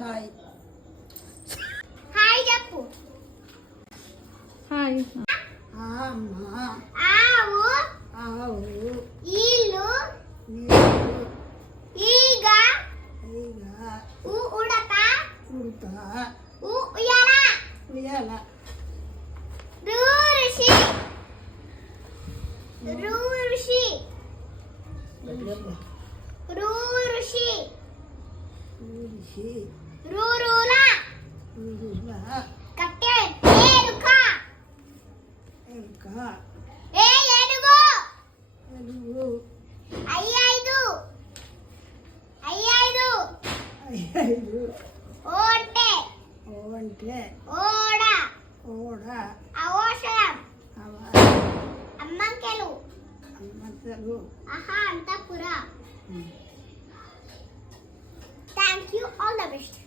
Sai. Hi చెప్పు. Hi. అమ్మ. ఆవు. ఆవు. ఇల్లు. నీళ్ళు. ఈగ. ఈగ. ఉడత. ఉడత. ఉయ్యాల. ఉయ్యాల. ఋషి. ఋషి. ఋషి. ఋషి. రూరుల. ఋషుల. కట్టె. ఏరుక. ఎలుక. ఏనుగు. ఎలుగు. ఐదు. ఐదు. ఒంటె. ఒంటె. ఓడ. ఓడ. ఔషధం. అమ్మంకెలు. అమ్మంకెలు. అంతపుర. Thank you. All the best.